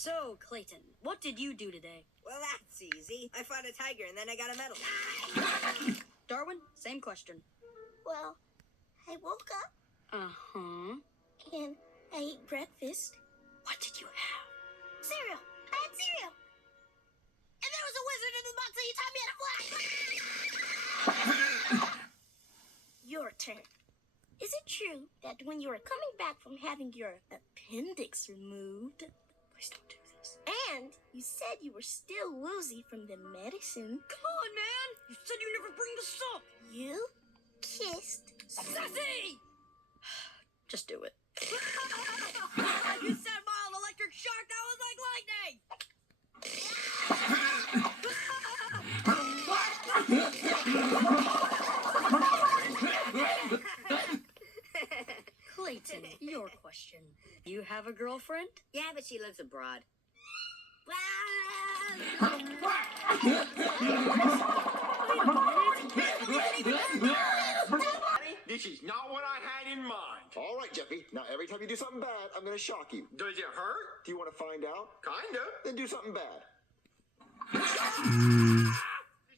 So, Clayton, what did you do today? Well, that's easy. I fought a tiger and then I got a medal. Darwin, same question. Well, I woke up Uh-huh. and I ate breakfast. What did you have? Cereal. I had cereal. And there was a wizard in the box and he taught me how to fly. Your turn. Is it true that when you were coming back from having your appendix removed, please don't do this, and you said you were still woozy from the medicine? Come on, man! You said you never bring this up! You kissed Sassy! Just do it. You said mild electric shock, that was like lightning! Clayton, your question. You have a girlfriend? Yeah, but she lives abroad. This is not what I had in mind. All right, Jeffy. Now, every time you do something bad, I'm going to shock you. Does it hurt? Do you want to find out? Kinda. Then do something bad. This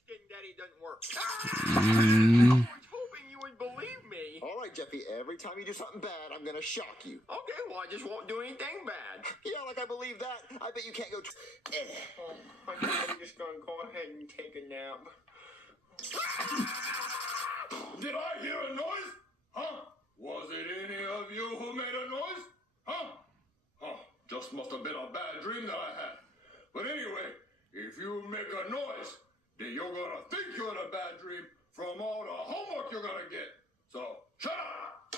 getting daddy doesn't work. I was hoping you would believe me. All right, Jeffy. Every time you do something bad, I'm going to shock you. Okay, well, I just won't do anything bad. Yeah, like I believe that. I bet you can't go... Oh, I think I'm just gonna go ahead and take a nap. Did I hear a noise? Huh? Was it any of you who made a noise? Huh? Oh, just must have been a bad dream that I had. But anyway, if you make a noise, then you're gonna think you're in a bad dream from all the homework you're gonna get. So, shut up!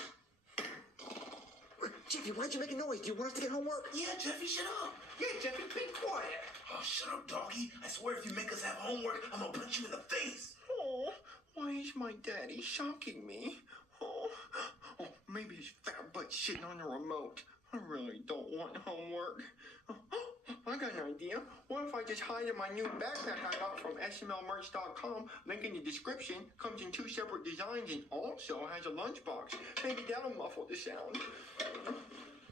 Jeffy, why'd you make a noise? Do you want us to get homework? Yeah, Jeffy, shut up. Yeah, Jeffy, be quiet. Oh, shut up, doggy. I swear if you make us have homework, I'm gonna punch you in the face. Oh, why is my daddy shocking me? Oh, maybe his fat butt sitting on the remote. I really don't want homework. I got an idea. What if I just hide in my new backpack I got from smlmerch.com? Link in the description. Comes in 2 separate designs and also has a lunchbox. Maybe that'll muffle the sound.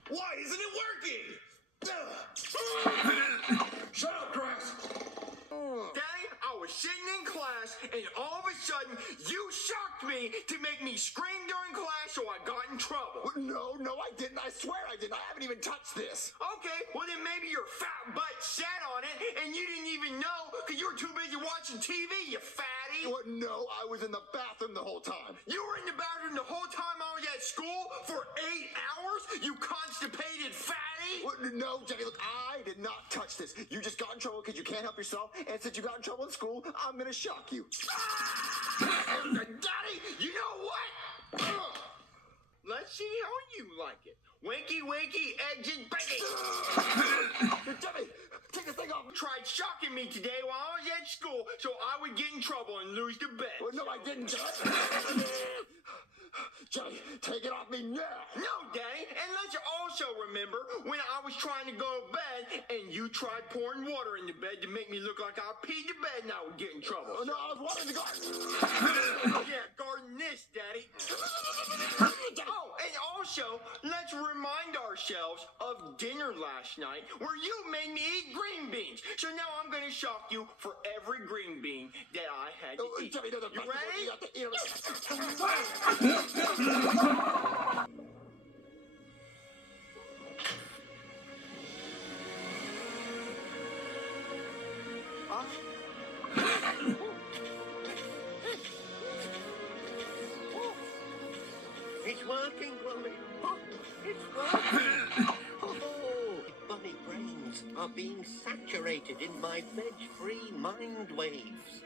Why isn't it working? Shut up, Grass! Daddy, I was sitting in class and all of a sudden you shocked me to make me scream during class so I got in trouble. No, I didn't. I swear I didn't. I haven't even touched this. Okay, well then maybe your fat butt sat on it and you didn't even know because you were too busy watching TV, you fatty. What? No, I was in the bathroom the whole time. You were in the bathroom the whole time I was at school for 8 hours, you constipated fatty. What? No, Jeffy, look, I did not touch this. You just got in trouble because you can't help yourself, and since you got in trouble in school, I'm gonna shock you. Daddy, you know what? Let's see how you like it. Winky, winky, eggs and bacon. Jeffy, take this thing off. Tried shocking me today while I was at school so I would get in trouble and lose the bet. Well, no, I didn't. Jeffy, take it off me now. No, Daddy, and let's also remember when I was trying to go to bed and you tried pouring water in the bed to make me look like I peed the bed and I would get in trouble. Oh, no, I was watering the garden. Yeah, garden this, Daddy. Oh, and also, let's remind ourselves of dinner last night where you made me eat green beans. So now I'm going to shock you for every green bean that I had to eat. Jeffy, no, You ready? It's working, Grummy. Oh, it's working. Oh, bunny brains are being saturated in my veg-free mind waves.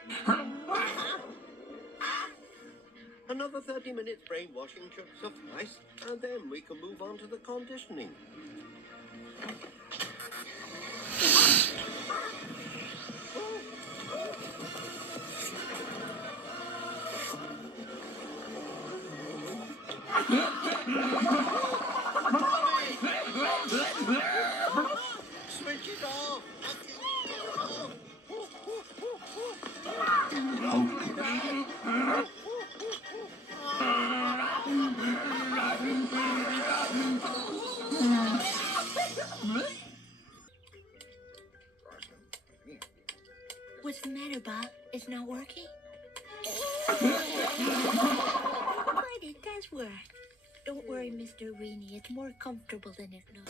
Another 30 minutes brainwashing should suffice, and then we can move on to the conditioning. Switch it off! What's the matter, Bob? It's not working? But it does work. Don't worry, Mr. Weenie. It's more comfortable than it looks.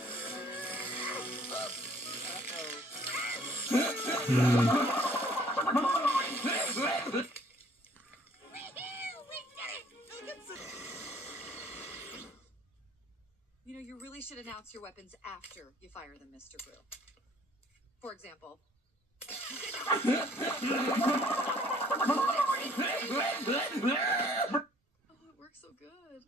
You know, you really should announce your weapons after you fire them, Mr. Brew. For example... Oh, it works so good.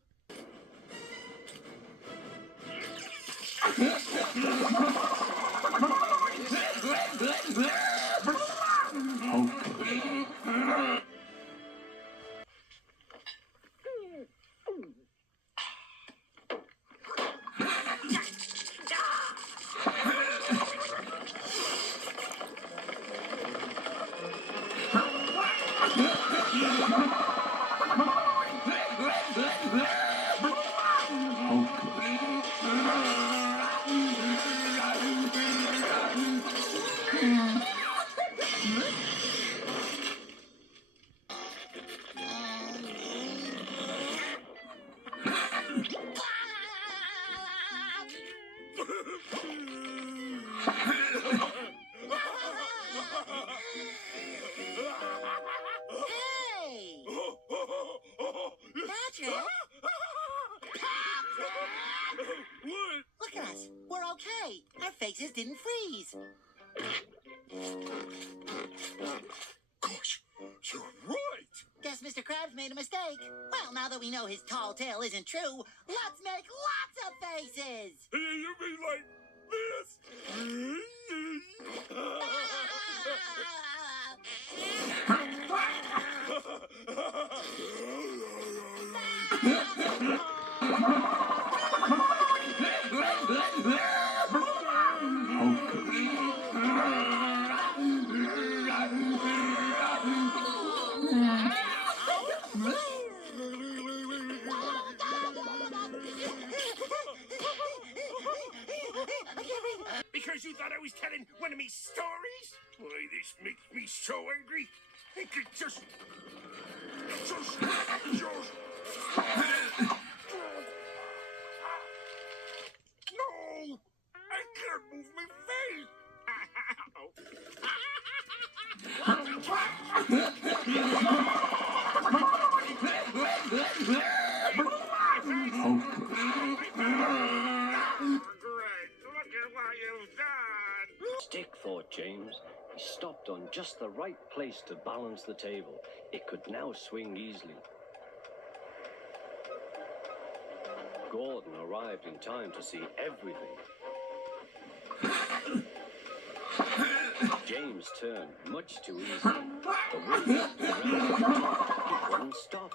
Hey! Patrick! Look at us. We're okay. Our faces didn't freeze. Gosh, you're right. Guess Mr. Krabs made a mistake. Well, now that we know his tall tale isn't true, let's make lots of faces! You mean like Because you thought I was telling one of me stories? Why, this makes me so angry. I could just... No! I can't move my face! Stick thought James. He stopped on just the right place to balance the table. It could now swing easily. Gordon arrived in time to see everything. James turned much too easily. The wind knocked him around. He couldn't stop.